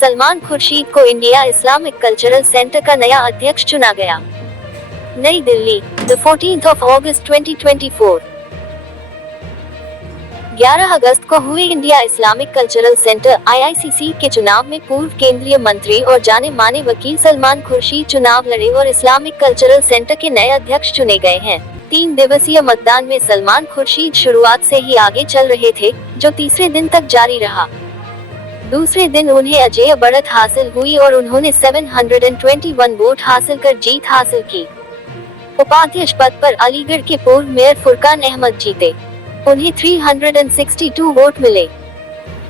सलमान खुर्शीद को India Islamic cultural centre का नया अध्यक्ष चुना गया। नई Delhi, the 14th of August 2024। 11 अगस्त को हुए India Islamic cultural centre (IICC) के चुनाव में पूर्व केंद्रीय मंत्री और जाने माने वकील सलमान खुर्शीद चुनाव लड़े और इस्लामिक कल्चरल सेंटर के नए अध्यक्ष चुने गए हैं। 3 दिवसीय मतदान में सलमान खुर्शीद शुरुआत से ही आगे चल रहे थे, जो तीसरे दिन तक जारी रहा। दूसरे दिन उन्हें अजेय बढ़त हासिल हुई और उन्होंने 721 वोट हासिल कर जीत हासिल की। उपाध्यक्ष पद पर अलीगढ़ के पूर्व मेयर फुरकान अहमद जीते। उन्हें 362 वोट मिले।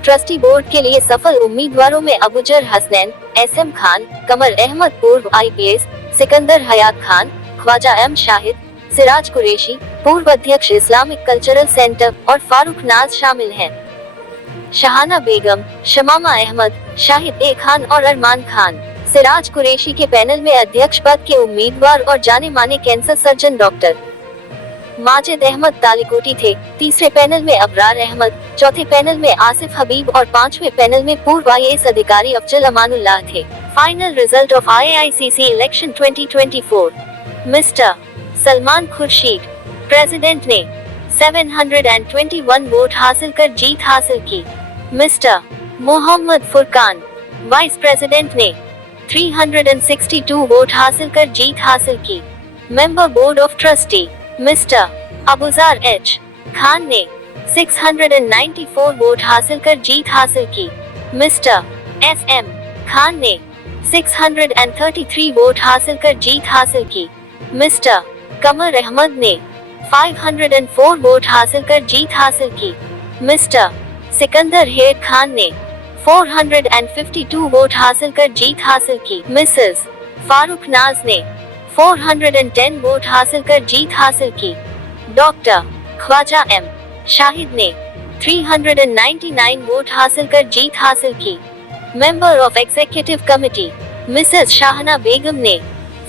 ट्रस्टी बोर्ड के लिए सफल उम्मीदवारों में अबूजर हसनैन, SM खान, कमर अहमद पूर्व IPS, सिकंदर हयात खान, ख्वाजा M शाहिद, सिराज कुरैशी, पूर्व अध्यक्ष इस्लामिक कल्चरल सेंटर और फारूक नाज शामिल हैं। शहाना बेगम, शमामा अहमद, शाहिद ए खान और अरमान खान सिराज कुरैशी के पैनल में अध्यक्ष पद के उम्मीदवार और जाने माने cancer surgeon doctor Majid Ahmed Talikoti थे। तीसरे पैनल में अबरार अहमद, चौथे पैनल में आसिफ हबीब और पांचवें पैनल में पूर्व IAS अधिकारी अफजल अमानुल्लाह थे। Final result of IICC election 2024। Mister Salman Khurshid president ने 721 वोट हासिल कर जीत हासिल की। Mister Mohammad Furqan vice president ने 362 वोट हासिल कर जीत हासिल की। Member board of trustee mister Abuzar H Khan ने 694 वोट हासिल कर जीत हासिल की। मिस्टर SM खान ने 633 वोट हासिल कर जीत हासिल की। मिस्टर कमर अहमद ने 504 वोट हासिल कर जीत हासिल की। मिस्टर सिकंदर हेड खान ने 452 वोट हासिल कर जीत हासिल की। मिसेस फारूक नाज ने 410 वोट हासिल कर जीत हासिल की। डॉक्टर ख्वाजा M शाहिद ने 399 वोट हासिल कर जीत हासिल की। Member of executive committee Mrs Shahana Begum ने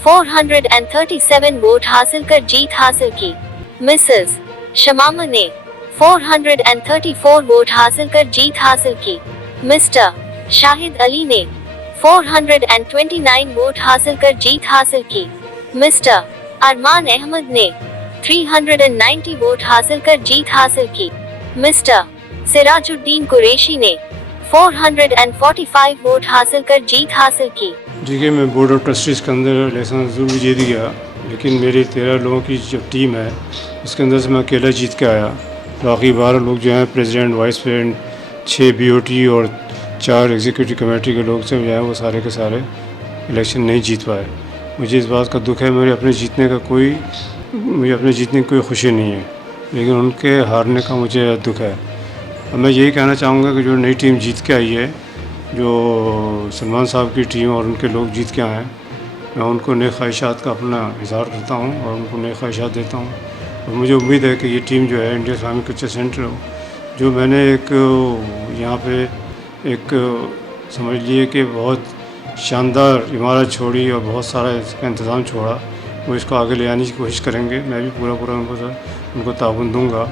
437 वोट हासिल कर जीत हासिल की। मिसेस शमामा ने 434 वोट हासिल कर जीत हासिल की। मिस्टर शाहिद अली ने 429 वोट हासिल कर जीत हासिल की। मिस्टर अरमान अहमद ने 390 वोट हासिल कर जीत हासिल की। मिस्टर सिराजुद्दीन कुरैशी ने 445 वोट हासिल कर जीत हासिल की। देखिए, मैं बोर्ड ऑफ ट्रस्टीज़ के अंदर इलेक्शन जरूर जीत गया, लेकिन मेरी 13 लोगों की जो टीम है उसके अंदर से मैं अकेला जीत के आया। बाकी 12 लोग जो हैं प्रेसिडेंट, वाइस प्रेसिडेंट, 6 BOT और 4 एग्जीक्यूटिव कमेटी के लोग से जो हैं वो सारे के सारे इलेक्शन नहीं जीत पाए। मुझे इस बात का दुख है। मुझे अपने जीतने की कोई खुशी नहीं है, लेकिन उनके हारने का मुझे दुख है। और मैं यही कहना चाहूँगा कि जो नई टीम जीत के आई है, जो सलमान साहब की टीम और उनके लोग जीत के आए हैं, मैं उनको नए ख्वाहिशात का अपना इज़हार करता हूँ और उनको नए ख्वाहिशात देता हूँ। और मुझे उम्मीद है कि ये टीम जो है इंडिया इस्लामिक कल्चर सेंटर, जो मैंने एक यहाँ पे एक समझ लिए कि बहुत शानदार इमारत छोड़ी और बहुत सारा इसका इंतज़ाम छोड़ा, वो इसको आगे ले आने की कोशिश करेंगे। मैं भी पूरा उनको ताउन दूँगा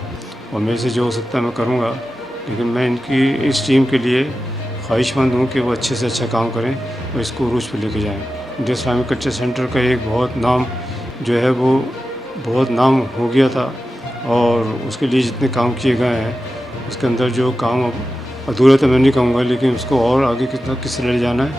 और मेरे से जो हो सकता है मैं करूँगा। लेकिन मैं इस टीम के लिए ख्वाहिशमंद हूँ कि वो अच्छे से अच्छा काम करें और इसको उरूज पर लेके जाएँ। इंडिया इस्लामिक कल्चर सेंटर का एक बहुत नाम जो है वो बहुत नाम हो गया था, और उसके लिए जितने काम किए गए हैं उसके अंदर जो काम अधूरा तो मैं नहीं कहूँगा, लेकिन उसको और आगे किस तरह ले जाना है,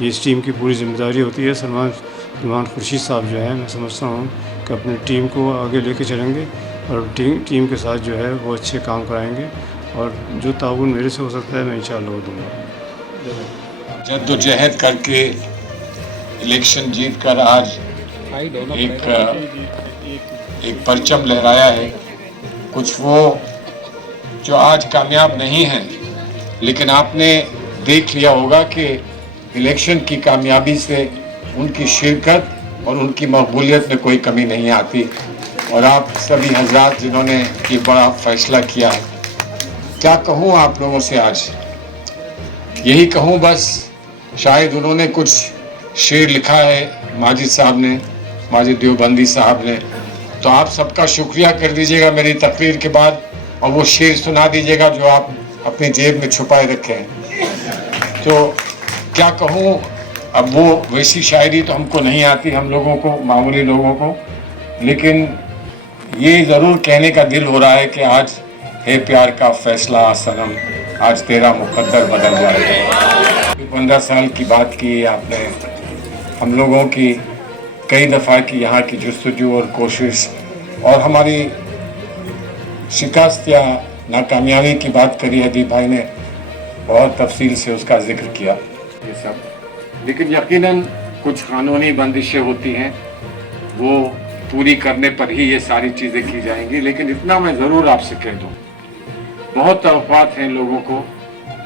ये इस टीम की पूरी जिम्मेदारी होती है। सलमान खुर्शीद साहब जो है, मैं समझता हूँ कि अपनी टीम को आगे लेके चलेंगे और टीम के साथ जो है वो अच्छे काम कराएंगे, और जो ताउन मेरे से हो सकता है मैं इंशाअल्लाह दूँगा। जद्दोजहद करके इलेक्शन जीत कर आज एक परचम लहराया है। कुछ वो जो आज कामयाब नहीं हैं, लेकिन आपने देख लिया होगा कि इलेक्शन की कामयाबी से उनकी शिरकत और उनकी मकबूलियत में कोई कमी नहीं आती। और आप सभी हजरात जिन्होंने ये बड़ा फैसला किया है, क्या कहूँ आप लोगों से आज, यही कहूँ बस, शायद उन्होंने कुछ शेर लिखा है माजिद साहब ने, माजिद देवबंदी साहब ने, तो आप सबका शुक्रिया कर दीजिएगा मेरी तकरीर के बाद, और वो शेर सुना दीजिएगा जो आप अपनी जेब में छुपाए रखे हैं। तो क्या कहूँ, अब वो वैसी शायरी तो हमको नहीं आती, हम लोगों को, मामूली लोगों को, लेकिन ये ज़रूर कहने का दिल हो रहा है कि आज है प्यार का फैसला सनम, आज तेरा मुकद्दर बदल जाएगा। 15 साल की बात की आपने, हम लोगों की कई दफ़ा की यहाँ की जस्तजू और कोशिश, और हमारी शिकस्त या नाकामयाबी की बात करी अदीब भाई ने, बहुत तफसील से उसका जिक्र किया ये सब। लेकिन यकीनन कुछ कानूनी बंदिशें होती हैं, वो पूरी करने पर ही ये सारी चीज़ें की जाएंगी। लेकिन इतना मैं ज़रूर आपसे कह दूँ, बहुत तवक़्क़ात हैं लोगों को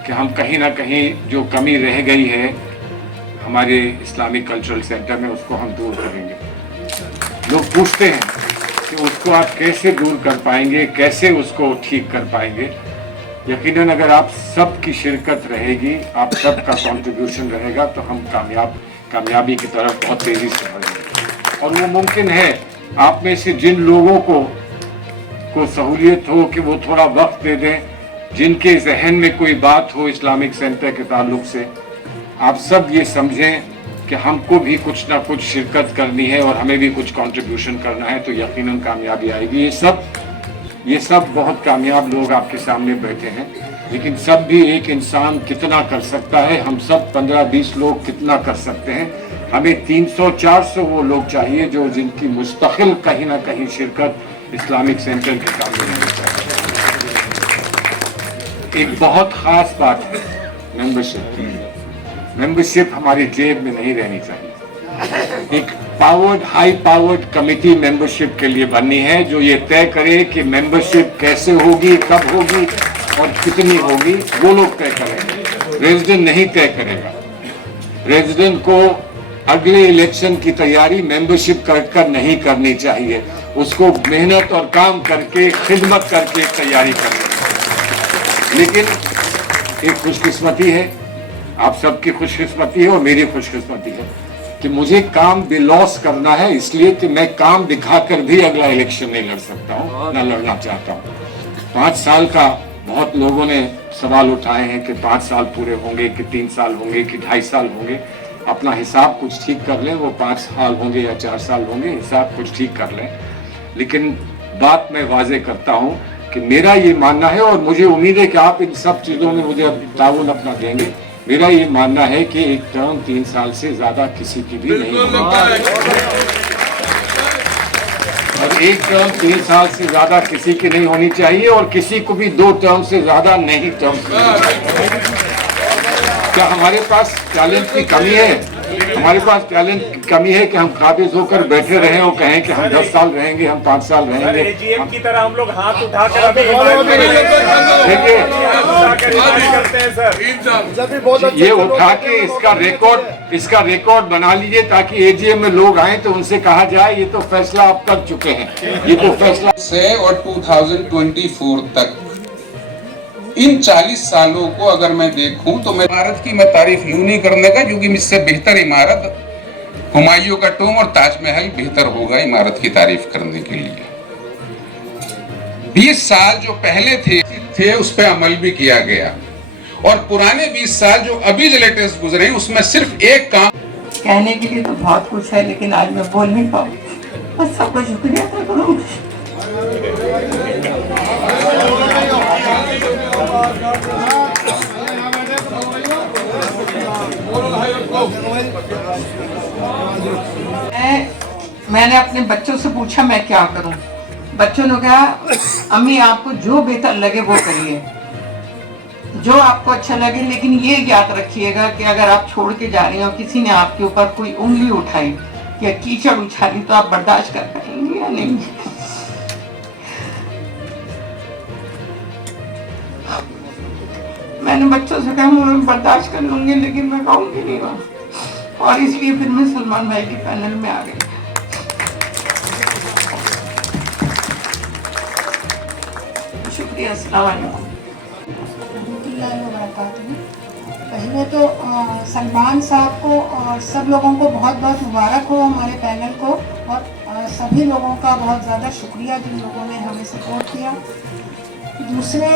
कि हम कहीं ना कहीं जो कमी रह गई है हमारे इस्लामिक कल्चरल सेंटर में, उसको हम दूर करेंगे। लोग पूछते हैं कि उसको आप कैसे दूर कर पाएंगे, कैसे उसको ठीक कर पाएंगे। यकीनन अगर आप सब की शिरकत रहेगी, आप सब का कंट्रीब्यूशन रहेगा, तो हम कामयाबी की तरफ बहुत तेज़ी से बढ़ेंगे। और वो मुमकिन है आप में से जिन लोगों को सहूलियत हो कि वो थोड़ा वक्त दे दें, जिनके जहन में कोई बात हो इस्लामिक सेंटर के ताल्लुक से, आप सब ये समझें कि हमको भी कुछ ना कुछ शिरकत करनी है और हमें भी कुछ कंट्रीब्यूशन करना है, तो यकीनन कामयाबी आएगी। ये सब बहुत कामयाब लोग आपके सामने बैठे हैं, लेकिन सब भी एक इंसान कितना कर सकता है, हम सब 15-20 लोग कितना कर सकते हैं। हमें 300-400 वो लोग चाहिए जो जिनकी मुस्तकिल कहीं ना कहीं शिरकत इस्लामिक सेंटर के काम में होनी चाहिए। एक बहुत ख़ास बात है मेंबरशिप की। मेंबरशिप हमारी जेब में नहीं रहनी चाहिए। एक हाई पावर्ड कमेटी मेंबरशिप के लिए बननी है, जो ये तय करे कि मेंबरशिप कैसे होगी, कब होगी और कितनी होगी, वो लोग तय करेंगे। रेजिडेंट नहीं तय करेगा। रेजिडेंट को अगले इलेक्शन की तैयारी मेंबरशिप कर नहीं करनी चाहिए, उसको मेहनत और काम करके, खिदमत करके तैयारी करनी। लेकिन एक खुशकिस्मती है, आप सबकी खुशकिस्मती है और मेरी खुशकिस्मती है कि मुझे काम बिलॉस करना है, इसलिए कि मैं काम दिखाकर भी अगला इलेक्शन नहीं लड़ सकता हूँ, ना लड़ना चाहता हूँ। 5 साल का बहुत लोगों ने सवाल उठाए हैं कि 5 साल पूरे होंगे कि 3 साल होंगे कि 2.5 साल होंगे। अपना हिसाब कुछ ठीक कर लें, वो 5 साल होंगे या 4 साल होंगे, हिसाब कुछ ठीक कर लें। लेकिन बात मैं वाजे करता हूँ कि मेरा ये मानना है, और मुझे उम्मीद है कि आप इन सब चीज़ों में मुझे ताउन अपना देंगे। मेरा ये मानना है कि एक टर्म 3 साल से ज़्यादा किसी की भी नहीं होगी, और एक टर्म 3 साल से ज़्यादा किसी की नहीं होनी चाहिए, और किसी को भी 2 टर्म से ज़्यादा नहीं टर्म। क्या हमारे पास टैलेंट की कमी है? हमारे पास टैलेंट की कमी है कि हम काबिज होकर बैठे रहें और कहें कि हम 10 साल रहेंगे, हम 5 साल रहेंगे। एजीएम की तरह हम लोग हाथ उठाकर ये उठा के इसका रिकॉर्ड बना लीजिए, ताकि एजीएम में लोग आए तो उनसे कहा जाए ये तो फैसला आप कर चुके हैं, ये तो फैसला से। और 2024 तक इन 40 सालों को अगर मैं देखूं तो मैं इमारत की मैं तारीफ यूं नहीं करने का, क्योंकि मुझसे बेहतर इमारत हुमायूं का टूम और ताजमहल बेहतर होगा इमारत की तारीफ करने के लिए। 20 साल जो पहले थे उस पर अमल भी किया गया, और पुराने 20 साल जो अभी लेटेस्ट गुजरे उसमें सिर्फ एक काम। कहने के लिए तो बहुत कुछ है, लेकिन आज मैं बोल नहीं पाऊँ। बस सबको शुक्रिया अदा करूँ। मैंने अपने बच्चों से पूछा मैं क्या करूं। बच्चों ने कहा अम्मी आपको जो बेहतर लगे वो करिए, जो आपको अच्छा लगे, लेकिन ये याद रखिएगा कि अगर आप छोड़ के जा रही हो, किसी ने आपके ऊपर कोई उंगली उठाई या कीचड़ उछाली, तो आप बर्दाश्त कर पाएंगे या नहीं। मैंने बच्चों से कहा मैं बर्दाश्त कर लूंगी, लेकिन मैं कहूँगी नहीं वहाँ, और इसलिए फिर मैं सलमान भाई के पैनल में आ गई। शुक्रिया। अस्सलाम वालेकुम। पहले तो सलमान साहब को और सब लोगों को बहुत बहुत मुबारक हो, हमारे पैनल को, और सभी लोगों का बहुत ज़्यादा शुक्रिया जिन लोगों ने हमें सपोर्ट किया। दूसरे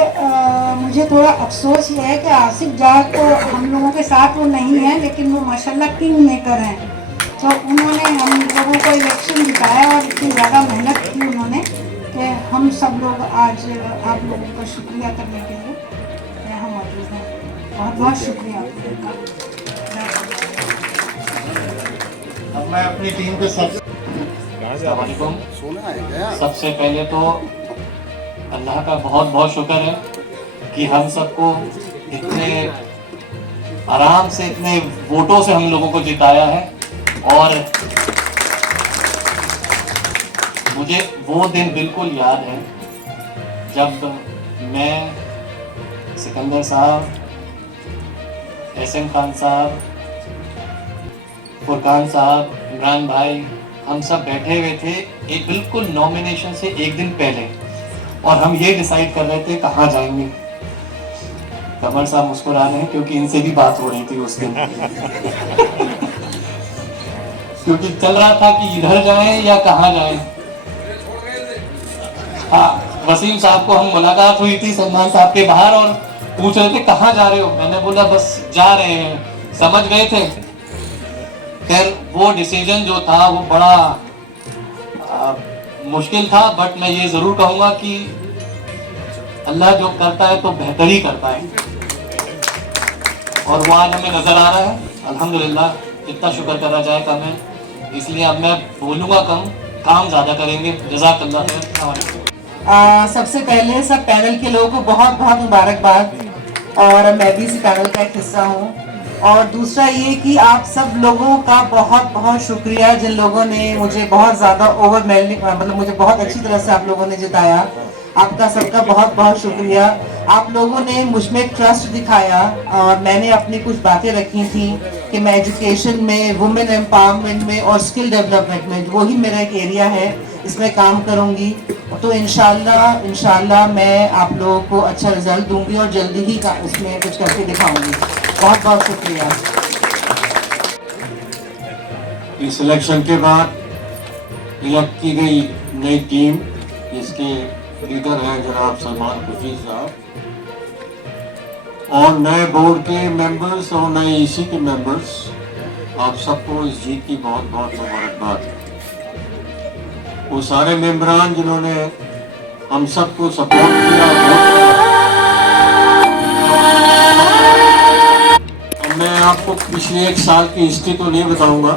मुझे थोड़ा अफसोस ये है कि आसिफ जाग तो हम लोगों के साथ वो नहीं है, लेकिन वो माशाल्लाह किंग मेकर हैं। तो उन्होंने हम लोगों को इलेक्शन जिताया और इतनी ज़्यादा मेहनत की उन्होंने कि हम सब लोग आज आप लोगों का शुक्रिया करने के लिए यहाँ मौजूद हैं। बहुत बहुत शुक्रिया आप लोगों का। अब मैं अपनी टीम के सबसे पहले तो अल्लाह का बहुत बहुत शुक्र है कि हम सबको इतने आराम से इतने वोटों से हम लोगों को जिताया है। और मुझे वो दिन बिल्कुल याद है जब मैं, सिकंदर साहब, एहसन खान साहब, फुरकान साहब, इमरान भाई, हम सब बैठे हुए थे एक बिल्कुल नॉमिनेशन से एक दिन पहले, और हम ये डिसाइड कर रहे थे कहाँ जाएंगे। कमर साहब मुस्कुरा रहे हैं क्योंकि इनसे भी बात हो रही थी उस दिन क्योंकि चल रहा था कि इधर जाएं या कहाँ जाएं। हाँ, वसीम साहब को हम मुलाकात हुई थी सलमान साहब के बाहर और पूछ रहे थे कहाँ जा रहे हो। मैंने बोला बस जा रहे हैं, समझ गए थे। खैर वो डिसीजन जो था वो बड़ा मुश्किल था, बट मैं ये जरूर कहूंगा कि अल्लाह जो करता है तो बेहतर ही करता है, और वो आज हमें नजर आ रहा है। अल्हम्दुलिल्लाह, जितना शुक्र करा जाए कम है, इसलिए अब मैं बोलूंगा कम, काम ज्यादा करेंगे। जज़ाकल्लाह खैर। सबसे पहले सब पैनल के लोगों को बहुत बहुत मुबारकबाद, और मैं भी इसी पैनल का एक हिस्सा हूँ। और दूसरा ये कि आप सब लोगों का बहुत बहुत शुक्रिया, जिन लोगों ने मुझे बहुत ज़्यादा ओवरवेलमिंग, मतलब मुझे बहुत अच्छी तरह से आप लोगों ने जिताया। आपका सबका बहुत बहुत शुक्रिया। आप लोगों ने मुझ में ट्रस्ट दिखाया, और मैंने अपनी कुछ बातें रखी थी कि मैं एजुकेशन में, वुमेन एम्पावरमेंट में और स्किल डेवलपमेंट में, वही मेरा एक एरिया है, इसमें काम करूंगी। तो इंशाल्लाह मैं आप लोगों को अच्छा रिजल्ट दूंगी और जल्दी ही इसमें कुछ करके दिखाऊंगी। बहुत बहुत शुक्रिया। इस इलेक्शन के बाद इलेक्ट की गई नई टीम, जिसके लीडर हैं जनाब सलमान खुर्शीद साहब, और नए बोर्ड के मेंबर्स और नए ईसी के मेंबर्स, आप सबको इस जीत की बहुत बहुत मुबारकबाद। वो सारे मेंबरान जिन्होंने हम सबको सपोर्ट किया, मैं आपको पिछले एक साल की हिस्ट्री तो नहीं बताऊंगा,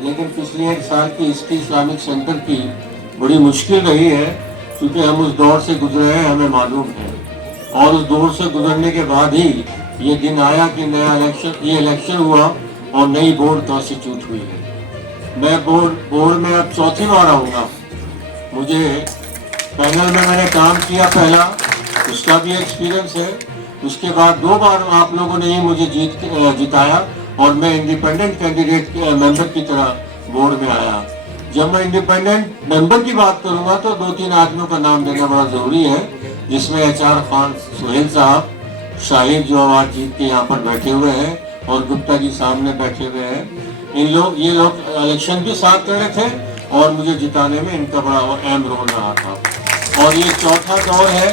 लेकिन पिछले एक साल की हिस्ट्री इस्लामिक सेंटर की बड़ी मुश्किल रही है, क्योंकि हम उस दौर से गुजरे हैं, हमें मालूम है। और उस दौर से गुजरने के बाद ही ये दिन आया कि ये इलेक्शन हुआ और नई बोर्ड कॉन्स्टिट्यूट हुई है। मैं बोर्ड में अब चौथी बार आऊँगा। मुझे पैनल में मैंने काम किया पहला, उसका भी एक्सपीरियंस है। उसके बाद 2 बार आप लोगों ने ही मुझे जिताया, और मैं इंडिपेंडेंट कैंडिडेट मेंबर की तरह बोर्ड में आया। जब मैं इंडिपेंडेंट मेंबर की बात करूंगा तो 2-3 आदमियों का नाम देना बड़ा जरूरी है, जिसमें HR खान सुहेल साहब, शाहिद जो आवाज जीत के यहाँ पर बैठे हुए हैं, और गुप्ता जी सामने बैठे हुए हैं। ये लोग इलेक्शन भी साथ कर रहे थे, और मुझे जिताने में इनका बड़ा अहम रोल रहा था। और ये चौथा दौर है,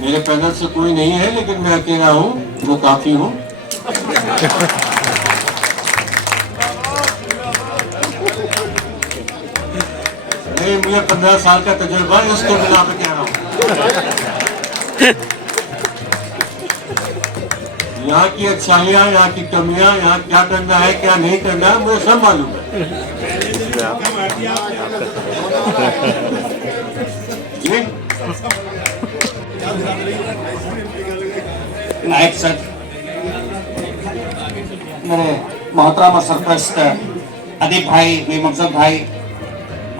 मेरे पैनल से कोई नहीं है, लेकिन मैं अकेला हूँ, वो काफी हूँ। नहीं, मुझे 15 साल का तजुर्बा है, उसके बिना पे कह रहा हूँ। यहाँ की अच्छाइयाँ, यहाँ की कमियाँ, यहाँ क्या करना है क्या नहीं करना है, मुझे सब मालूम है। नायक सर, मेरे मोहतरम सरपरस्त अदीब भाई, मीर भाई,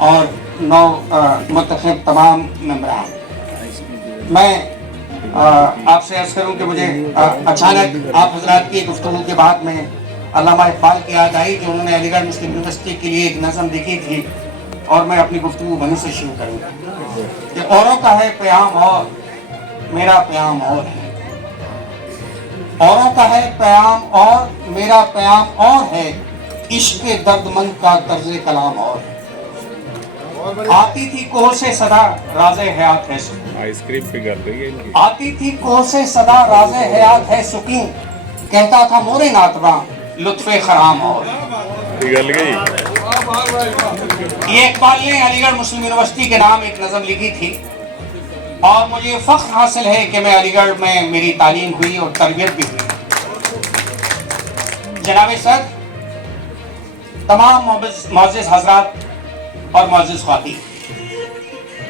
और 9 मुंतखब तमाम मेंबरान, मैं आपसे अर्ज करूं कि मुझे अचानक आप हजरात की गुफ्तगू के बाद में अल्लामा इकबाल की याद आई कि उन्होंने अलीगढ़ मुस्लिम यूनिवर्सिटी के लिए एक नज़म लिखी थी, और मैं अपनी गुफ्तगू वहीं से शुरू करूँगा कि औरों का है प्याम और मेरा प्याम और है। औरों का है प्याम और मेरा प्याम और है, इश्क दर्दमंद का तर्ज कलाम और है। आती थी कोह से सदा राज़े हयात है आइसक्रीम पिघल रही है इनकी। आती थी कोह से सदा राज़े हयात है सुकीन, कहता था मोरे नातबा लुत्फ़े खराम और पिघल गई। ये इकबाल ने अलीगढ़ मुस्लिम यूनिवर्सिटी के नाम एक नज़म लिखी थी और मुझे फख्र हासिल है कि मैं अलीगढ़ में मेरी तालीम हुई और तरबियत भी हुई। जनाब सर, तमाम मुअज़्ज़िज़ हज़रात और मुअज़्ज़िज़ ख़वातीन,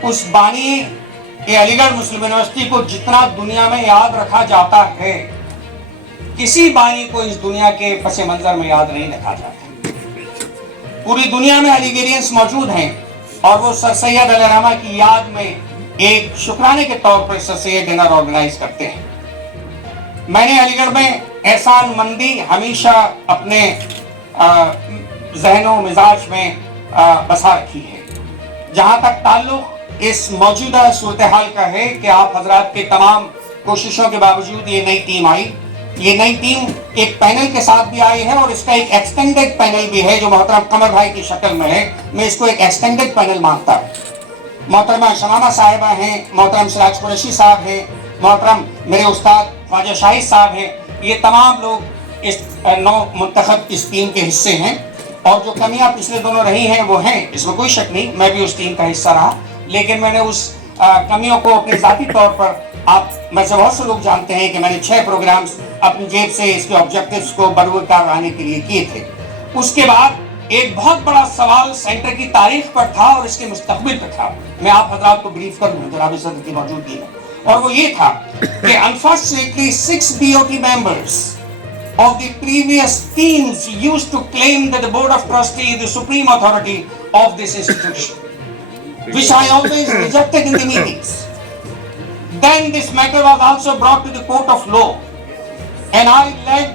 उस बानी के अलीगढ़ मुस्लिम यूनिवर्सिटी को जितना दुनिया में याद रखा जाता है, किसी बानी को इस दुनिया के पस मंज़र में याद नहीं रखा जाता। पूरी दुनिया में अलीगढ़ियंस मौजूद हैं और वो सर सैयद अली रहमा की याद में एक शुक्राने के तौर पर सर सैयद डिनर ऑर्गेनाइज करते हैं। मैंने अलीगढ़ में एहसान मंदी हमेशा अपने ज़हनो मिजाज में बसा रखी है। जहाँ तक ताल्लुक इस मौजूदा सूरत हाल का है कि आप हजरात के तमाम कोशिशों के बावजूद ये नई टीम आई। ये नई टीम एक पैनल के साथ भी आई है और इसका एक एक्सटेंडेड पैनल भी है जो मोहतरम कमर भाई की शक्ल में है। मैं इसको एक एक्सटेंडेड पैनल मानता हूँ। मोहतरमा शमामा साहिबा हैं, मोहतरम सिराज कुरैशी साहब हैं, मोहतरम मेरे उस्ताद ख्वाजा शाहिद साहब हैं। ये तमाम लोग इस नौ मुंतखब इस टीम के हिस्से हैं और जो कमियां पिछले दोनों रही हैं वो हैं, इसमें कोई शक नहीं। मैं भी उस टीम का हिस्सा रहा, लेकिन मैंने उस कमियों को अपने ज़ाती तौर पर, आप में से बहुत से लोग जानते हैं कि मैंने 6 प्रोग्राम्स अपनी जेब से इसके ऑब्जेक्टिव्स को बरवकार लाने के लिए किए थे। उसके बाद एक बहुत बड़ा सवाल सेंटर की तारीख पर था और इसके मुस्तकबिल पर था। मैं आप हजरात को ब्रीफ कर दूं जनाब सदर की मौजूदगी में, और वो ये था कि unfortunately 6 BOT members of the previous teams used to claim that the Board of Trustees is the supreme authority of this institution, which I always rejected in the meetings. Then this matter was also brought to the court of law, and I led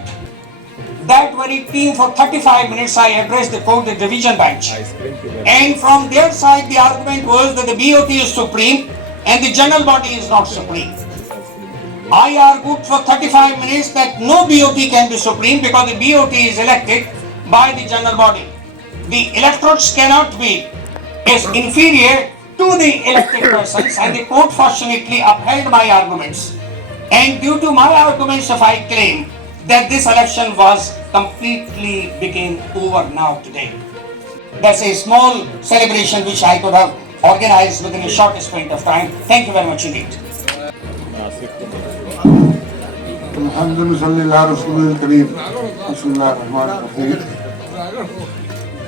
that very team for 35 minutes. I addressed the court, the division bench, and from their side the argument was that the BOT is supreme and the general body is not supreme. I argued for 35 minutes that no BOT can be supreme because the BOT is elected by the general body. The electorates cannot be as inferior to the elected persons, and the court fortunately upheld my arguments. And due to my arguments, if I claim that this election was completely became over now today. That's a small celebration which I could have organized within a shortest point of time. Thank you very much indeed.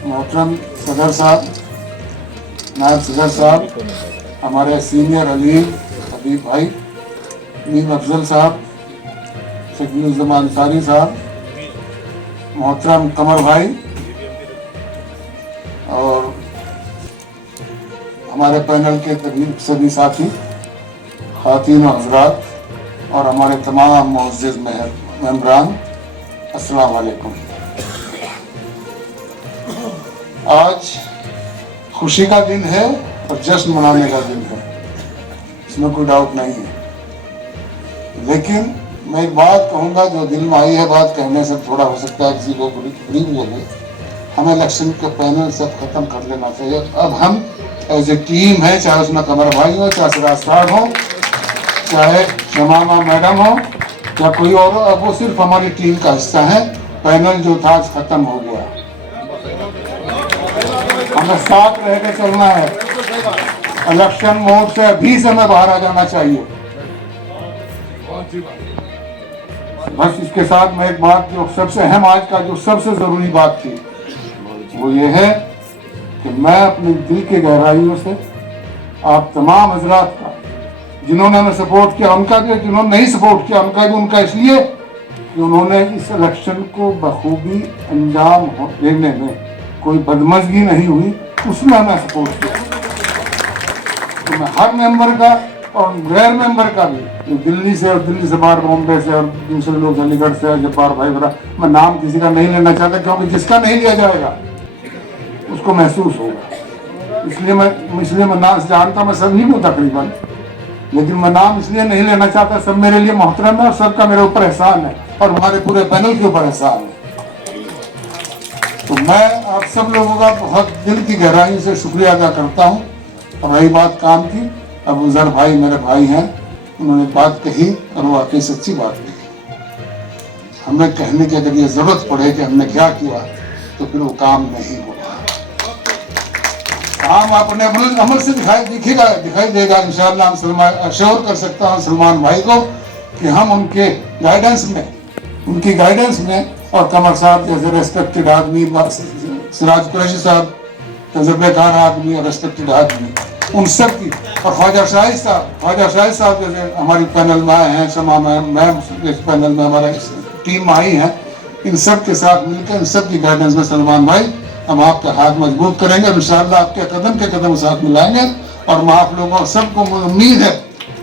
मोहतरम सदर साहब, नायब सदर साहब, हमारे senior Aleem हबीब भाई, meme Afzal साहब, शकील अंसारी साहब, मोहतरम कमर भाई और हमारे पैनल के करीब सभी साथी, ख़वातीन और हज़रात और हमारे तमाम मुअज़्ज़िज़ मेंबरान, अस्सलाम वालेकुम। आज खुशी का दिन है और जश्न मनाने का दिन है, इसमें कोई डाउट नहीं है। लेकिन मैं एक बात कहूँगा जो दिल में आई है, बात कहने से थोड़ा हो सकता है किसी को बुरी भी लगे। हमें इलेक्शन के पैनल सब खत्म कर लेना चाहिए। अब हम एज ए टीम है, चाहे उसमें कमर भाई हो, चाहे सिराज साहब हो, चाहे शमामा मैडम हो, या कोई और हो, अब वो सिर्फ हमारी टीम का हिस्सा है। पैनल जो था आज खत्म हो गया। हमें साथ रह के चलना है। इलेक्शन मोड से अभी से हमें बाहर आ जाना चाहिए। बस इसके साथ मैं एक बात जो सबसे अहम आज का जो सबसे जरूरी बात थी वो ये है कि मैं अपने दिल की गहराइयों से आप तमाम हजरात का, जिन्होंने हमें सपोर्ट किया उनका भी, जिन्होंने नहीं सपोर्ट किया उनका भी, उनका इसलिए कि उन्होंने इस इलेक्शन को बखूबी अंजाम देने में कोई बदमज़गी नहीं हुई, उसमें हमें सपोर्ट किया। तो मैं हर मेंबर का और गैर मेंबर का भी, दिल्ली से और दिल्ली से बाहर, बॉम्बे से और दूसरे लोग अलीगढ़ से, जब्बार भाई वगैरह, मैं नाम किसी का नहीं लेना चाहता क्योंकि जिसका नहीं लिया जाएगा उसको महसूस होगा। इसलिए मैं नाम जानता, मैं सभी को तकरीबन, लेकिन मैं नाम इसलिए नहीं लेना चाहता। सब मेरे लिए मोहतरम है और सबका मेरे ऊपर एहसान है और हमारे पूरे पैनल के ऊपर एहसान है। तो मैं आप सब लोगों का बहुत दिल की गहराई से शुक्रिया अदा करता हूँ। और रही बात काम की, अबू ज़र भाई मेरे भाई हैं, उन्होंने बात कही और वो वाकई सच्ची बात कही। हमें कहने की अगर ये जरूरत पड़े कि हमने क्या किया तो फिर वो काम नहीं होगा। काम अपने अमल से दिखाई देगा इंशाअल्लाह। हम सलमान अश्योर कर सकता हूँ सलमान भाई को कि हम उनके उनकी गाइडेंस में और कमर साहब जैसे रेस्पेक्टेड आदमी, सिराज कुरैशी साहब तजुर्बेकार आदमी और रेस्पेक्टेड आदमी, उन सब की, और ख्वाजा शाहिद साहब जैसे हमारी पैनल में आए हैं, समा में मैं इस पैनल में हमारा टीम आई है, इन सब के साथ मिलकर इन सब की गाइडेंस में सलमान भाई हम आपका हाथ मजबूत करेंगे, इंशाअल्लाह आपके कदम के कदम साथ मिलाएंगे। और मैं आप लोगों सबको उम्मीद है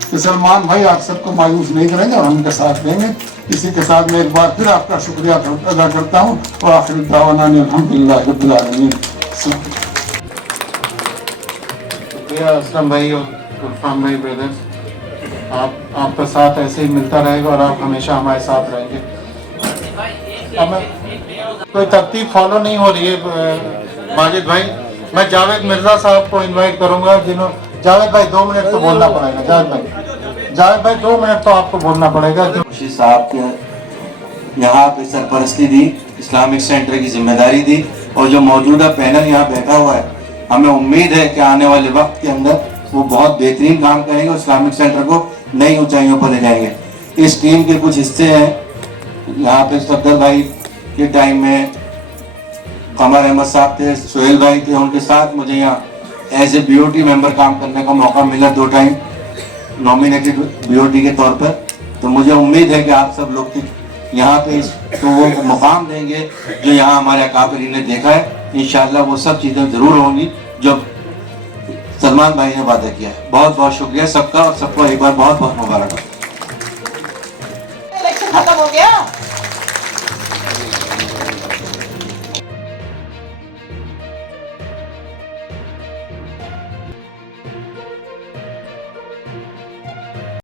कि सलमान भाई आप सबको मायूस नहीं करेंगे और हम उनके साथ देंगे। इसी के साथ मैं एक बार फिर आपका शुक्रिया अदा करता हूँ और आखिर दावाना अल्हम्दुलिल्लाह रब्बिल आलमीन। शुक्रिया असलम भाई और गुलफाम भाई ब्रदर्स, आपका साथ ऐसे ही मिलता रहेगा और आप हमेशा हमारे साथ रहेंगे। हमें कोई तरतीब फॉलो नहीं हो रही है माजिद भाई। मैं जावेद मिर्जा साहब को इनवाइट करूंगा, जावेद भाई 2 मिनट तो बोलना पड़ेगा। जावेद भाई 2 मिनट तो आपको बोलना पड़ेगा। खुर्शीद साहब के यहाँ पे सरपरस्ती दी, इस्लामिक सेंटर की जिम्मेदारी दी, और जो मौजूदा पैनल यहाँ बैठा हुआ है, हमें उम्मीद है कि आने वाले वक्त के अंदर वो बहुत बेहतरीन काम करेंगे और इस्लामिक सेंटर को नई ऊंचाइयों पर ले जाएंगे। इस टीम के कुछ हिस्से हैं यहाँ पे, सफदर भाई के टाइम में कमर अहमद साहब थे, सोहेल भाई थे, उनके साथ मुझे यहाँ एज ए BOT मेंबर काम करने का मौका मिला 2 टाइम नॉमिनेटेड BOT के तौर पर। तो मुझे उम्मीद है कि आप सब लोग यहाँ पे तो वो मुकाम देंगे जो यहाँ हमारे अकाबरी ने देखा है। इंशाअल्लाह वो सब चीज़ें ज़रूर होंगी जो सलमान भाई ने वादा किया है। बहुत बहुत शुक्रिया सबका, और सबको एक बार बहुत बहुत मुबारक। इलेक्शन खत्म हो गया।